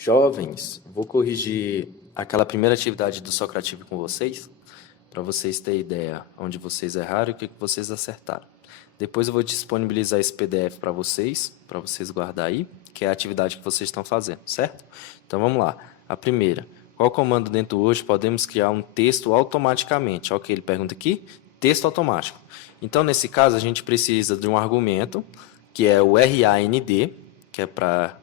Jovens, vou corrigir aquela primeira atividade do Socrativo com vocês, para vocês terem ideia onde vocês erraram e o que vocês acertaram. Depois eu vou disponibilizar esse PDF para vocês guardar aí, que é a atividade que vocês estão fazendo, certo? Então vamos lá. A primeira, qual comando dentro do Word podemos criar um texto automaticamente? Ok, ele pergunta aqui, texto automático. Então nesse caso a gente precisa de um argumento, que é o RAND, que é para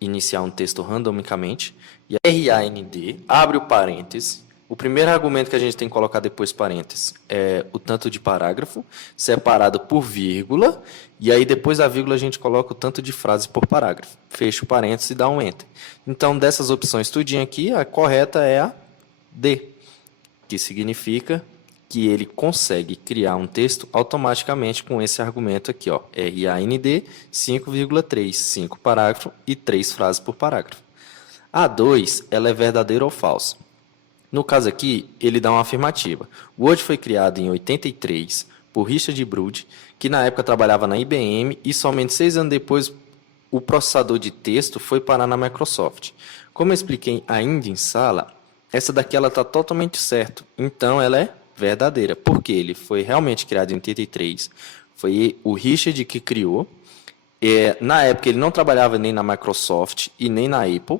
iniciar um texto randomicamente, e RAND, abre o parênteses. O primeiro argumento que a gente tem que colocar depois parênteses é o tanto de parágrafo, separado por vírgula, e aí depois da vírgula a gente coloca o tanto de frase por parágrafo. Fecha o parênteses e dá um Enter. Então, dessas opções tudinho aqui, a correta é a D, que significa que ele consegue criar um texto automaticamente com esse argumento aqui, ó, RAND 5,3, 5 parágrafos e 3 frases por parágrafo. A 2, ela é verdadeira ou falsa. No caso aqui, ele dá uma afirmativa. O Word foi criado em 83 por Richard Brud, que na época trabalhava na IBM e somente 6 anos depois o processador de texto foi parar na Microsoft. Como eu expliquei ainda em sala, essa daqui ela está totalmente certa, então ela é verdadeira, porque ele foi realmente criado em 83, foi o Richard que criou. Na época ele não trabalhava nem na Microsoft e nem na Apple,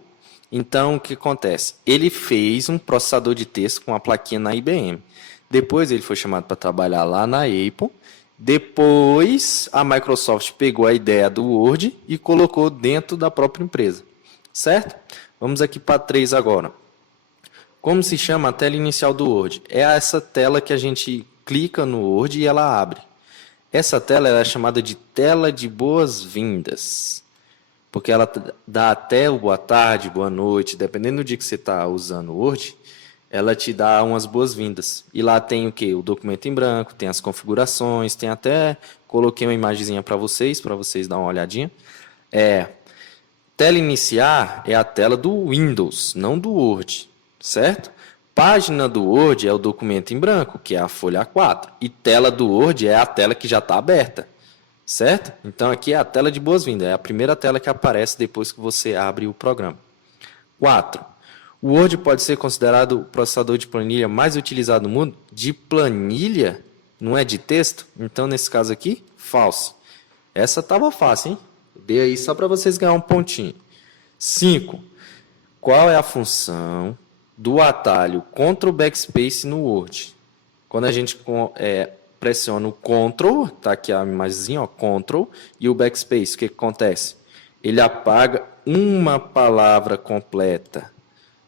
então o que acontece? Ele fez um processador de texto com uma plaquinha na IBM. Depois ele foi chamado para trabalhar lá na Apple. Depois a Microsoft pegou a ideia do Word e colocou dentro da própria empresa. Certo? Vamos aqui para 3 agora. Como se chama a tela inicial do Word? É essa tela que a gente clica no Word e ela abre. Essa tela é chamada de tela de boas-vindas, porque ela dá até o boa tarde, boa noite, dependendo do dia que você está usando o Word, ela te dá umas boas-vindas. E lá tem o quê? O documento em branco, tem as configurações, tem até, coloquei uma imagenzinha para vocês darem uma olhadinha. Tela iniciar é a tela do Windows, não do Word, certo? Página do Word é o documento em branco, que é a folha A4. E tela do Word é a tela que já está aberta, certo? Então, aqui é a tela de boas-vindas. É a primeira tela que aparece depois que você abre o programa. 4. O Word pode ser considerado o processador de planilha mais utilizado no mundo? De planilha? Não é de texto? Então, nesse caso aqui, falso. Essa estava fácil, hein? Dei aí só para vocês ganhar um pontinho. 5. Qual é a função do atalho Ctrl Backspace no Word? Quando a gente pressiona o Ctrl, está aqui a imagenzinha, ó, Ctrl, e o Backspace, o que acontece? Ele apaga uma palavra completa.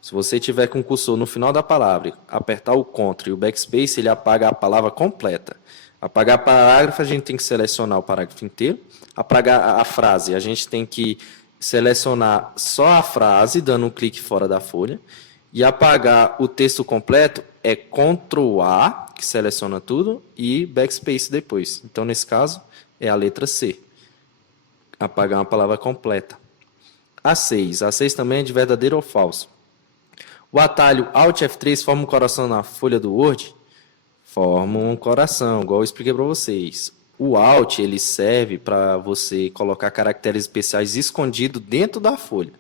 Se você tiver com o cursor no final da palavra, apertar o Ctrl e o Backspace, ele apaga a palavra completa. Apagar parágrafo, a gente tem que selecionar o parágrafo inteiro. Apagar a frase, a gente tem que selecionar só a frase, dando um clique fora da folha. E apagar o texto completo é Ctrl A, que seleciona tudo, e Backspace depois. Então, nesse caso, é a letra C. Apagar uma palavra completa. A6. A6 também é de verdadeiro ou falso. O atalho Alt F3 forma um coração na folha do Word? Forma um coração, igual eu expliquei para vocês. O Alt ele serve para você colocar caracteres especiais escondidos dentro da folha.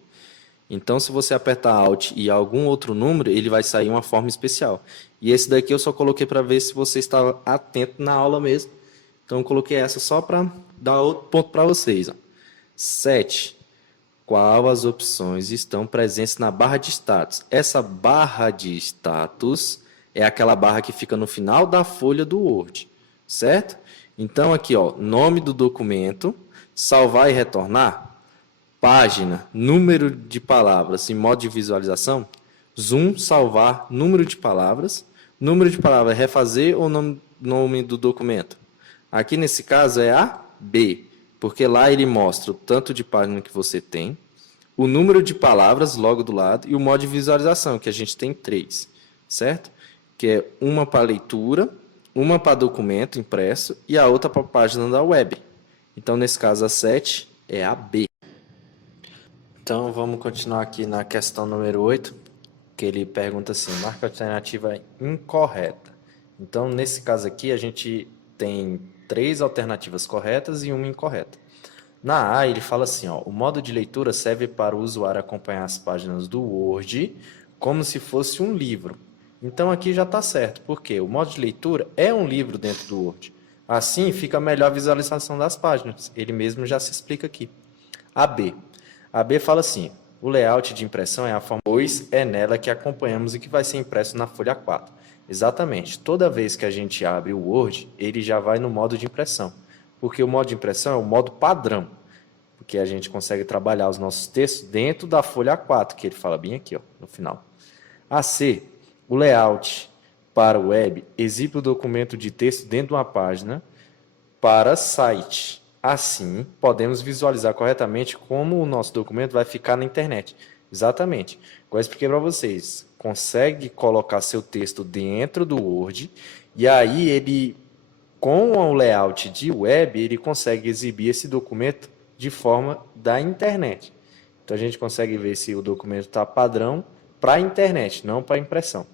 Então, se você apertar Alt e algum outro número, ele vai sair uma forma especial. E esse daqui eu só coloquei para ver se você estava atento na aula mesmo. Então, eu coloquei essa só para dar outro ponto para vocês. 7. Qual as opções estão presentes na barra de status? Essa barra de status é aquela barra que fica no final da folha do Word, certo? Então, aqui, ó, nome do documento, salvar e retornar, página, número de palavras e modo de visualização, zoom, salvar, número de palavras é refazer ou nome do documento? Aqui, nesse caso, é a B, porque lá ele mostra o tanto de página que você tem, o número de palavras logo do lado e o modo de visualização, que a gente tem 3, certo? Que é uma para leitura, uma para documento impresso e a outra para a página da web. Então, nesse caso, a 7 é a B. Então, vamos continuar aqui na questão número 8, que ele pergunta assim, marca a alternativa incorreta. Então, nesse caso aqui, a gente tem 3 alternativas corretas e uma incorreta. Na A, ele fala assim, ó, o modo de leitura serve para o usuário acompanhar as páginas do Word como se fosse um livro. Então aqui já está certo, porque o modo de leitura é um livro dentro do Word. Assim fica melhor a visualização das páginas. Ele mesmo já se explica aqui. A B. A B fala assim, o layout de impressão é a forma, pois é nela que acompanhamos e que vai ser impresso na folha 4. Exatamente. Toda vez que a gente abre o Word, ele já vai no modo de impressão. Porque o modo de impressão é o modo padrão. Porque a gente consegue trabalhar os nossos textos dentro da folha A4, que ele fala bem aqui, ó, no final. A C, o layout para o web exibe o documento de texto dentro de uma página para site. Assim, podemos visualizar corretamente como o nosso documento vai ficar na internet. Exatamente. Igual eu expliquei para vocês. Consegue colocar seu texto dentro do Word e aí ele, com o layout de web, ele consegue exibir esse documento de forma da internet. Então a gente consegue ver se o documento está padrão para a internet, não para impressão.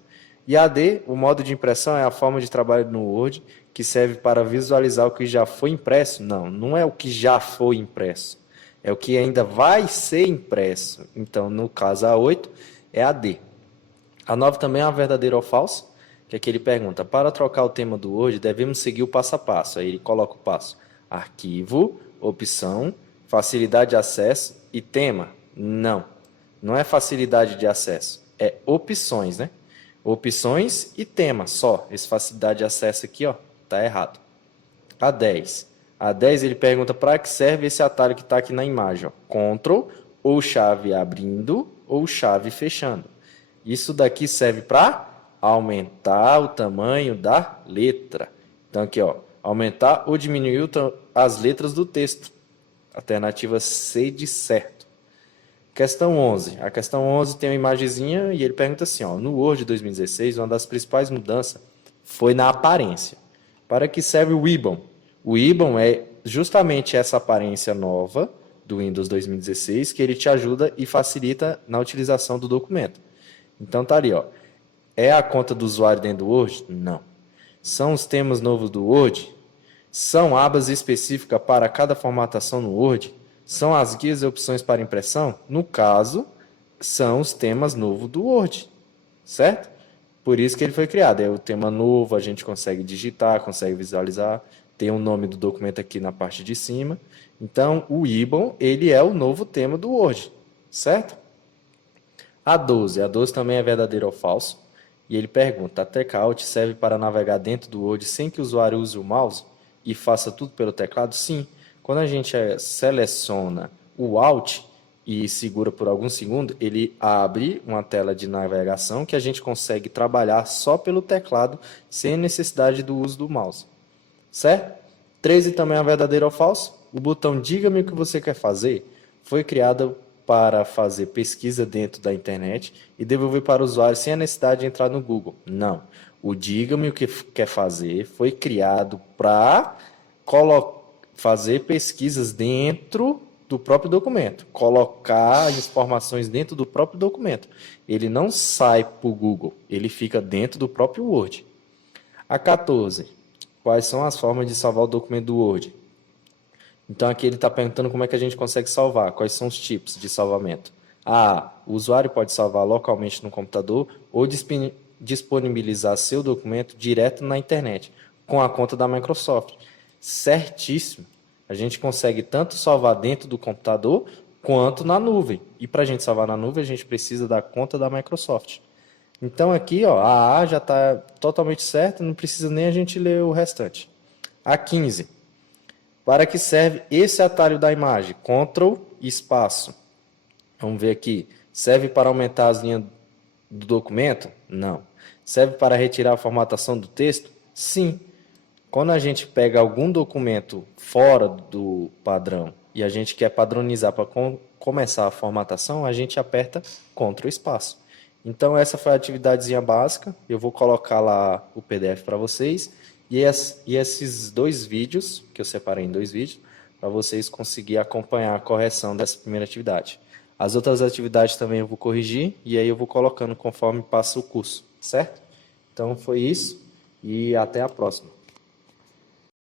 E a D, o modo de impressão é a forma de trabalho no Word que serve para visualizar o que já foi impresso. Não, não é o que já foi impresso, é o que ainda vai ser impresso. Então, no caso A8, é a D. A 9 também é uma verdadeira ou falsa, que aqui ele pergunta, para trocar o tema do Word, devemos seguir o passo a passo. Aí ele coloca o passo, arquivo, opção, facilidade de acesso e tema. Não, não é facilidade de acesso, é opções, né? Opções e tema só. Esse facilidade de acesso aqui, ó, tá errado. A 10. A 10 ele pergunta para que serve esse atalho que está aqui na imagem, ó. Ctrl ou chave abrindo ou chave fechando. Isso daqui serve para aumentar o tamanho da letra. Então aqui, ó, aumentar ou diminuir as letras do texto. Alternativa C de certo. Questão 11. A questão 11 tem uma imagenzinha e ele pergunta assim, ó, no Word 2016, uma das principais mudanças foi na aparência. Para que serve o Ribbon? O Ribbon é justamente essa aparência nova do Windows 2016 que ele te ajuda e facilita na utilização do documento. Então tá ali, ó. É a conta do usuário dentro do Word? Não. São os temas novos do Word? São abas específicas para cada formatação no Word? São as guias e opções para impressão? No caso, são os temas novos do Word, certo? Por isso que ele foi criado. É o tema novo, a gente consegue digitar, consegue visualizar. Tem o nome do documento aqui na parte de cima. Então, o Ribbon, ele é o novo tema do Word, certo? A 12. A 12 também é verdadeiro ou falso. E ele pergunta, a Checkout serve para navegar dentro do Word sem que o usuário use o mouse e faça tudo pelo teclado? Sim. Quando a gente seleciona o Alt e segura por alguns segundos, ele abre uma tela de navegação que a gente consegue trabalhar só pelo teclado, sem necessidade do uso do mouse. Certo? 13 também é verdadeiro ou falso? O botão Diga-me o que você quer fazer foi criado para fazer pesquisa dentro da internet e devolver para o usuário sem a necessidade de entrar no Google. Não. O Diga-me o que quer fazer foi criado para fazer pesquisas dentro do próprio documento, colocar informações dentro do próprio documento. Ele não sai para o Google, ele fica dentro do próprio Word. A 14. Quais são as formas de salvar o documento do Word? Então aqui ele está perguntando como é que a gente consegue salvar, quais são os tipos de salvamento. A. O usuário pode salvar localmente no computador ou disponibilizar seu documento direto na internet, com a conta da Microsoft. Certíssimo. A gente consegue tanto salvar dentro do computador quanto na nuvem. E para a gente salvar na nuvem, a gente precisa da conta da Microsoft. Então aqui, ó, a A já está totalmente certa, não precisa nem a gente ler o restante. A 15. Para que serve esse atalho da imagem? Ctrl e espaço. Vamos ver aqui. Serve para aumentar as linhas do documento? Não. Serve para retirar a formatação do texto? Sim. Quando a gente pega algum documento fora do padrão e a gente quer padronizar para começar a formatação, a gente aperta Ctrl espaço. Então essa foi a atividadezinha básica. Eu vou colocar lá o PDF para vocês. E esses 2 vídeos, que eu separei em 2 vídeos, para vocês conseguirem acompanhar a correção dessa primeira atividade. As outras atividades também eu vou corrigir e aí eu vou colocando conforme passa o curso, certo? Então foi isso e até a próxima.